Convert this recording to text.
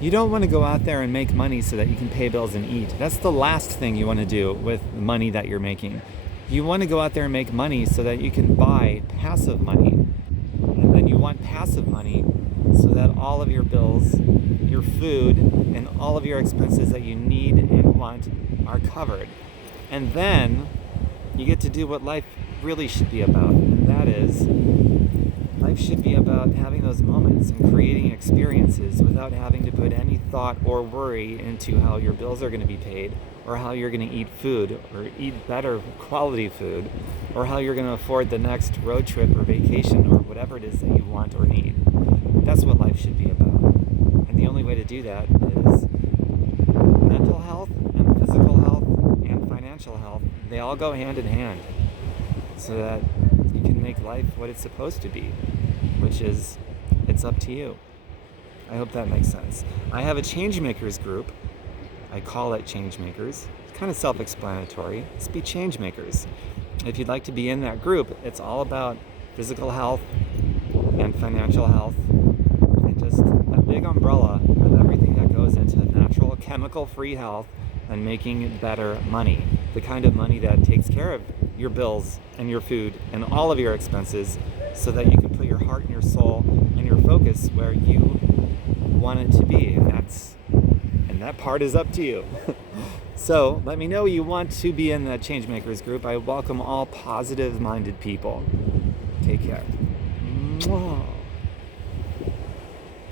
You don't want to go out there and make money so that you can pay bills and eat. That's the last thing you want to do with the money that you're making. You want to go out there and make money so that you can buy passive money. And then you want passive money so that all of your bills, your food, and all of your expenses that you need and want are covered. And then you get to do what life really should be about. And that is, life should be about having those moments and creating experiences without having to put any thought or worry into how your bills are going to be paid, or how you're going to eat food, or eat better quality food, or how you're going to afford the next road trip or vacation or whatever it is that you want or need. That's what life should be about. And the only way to do that is mental health and physical health and financial health. They all go hand in hand so that you can make life what it's supposed to be, which is, it's up to you. I hope that makes sense. I have a Changemakers group. I call it Changemakers. It's kind of self-explanatory. Let's be changemakers. If you'd like to be in that group, it's all about physical health and financial health, and just a big umbrella of everything that goes into natural, chemical-free health and making better money. The kind of money that takes care of your bills and your food and all of your expenses, so that you can put your heart and your soul and your focus where you want it to be. And that part is up to you. So let me know you want to be in the Changemakers group. I welcome all positive-minded people. Take care. Mwah.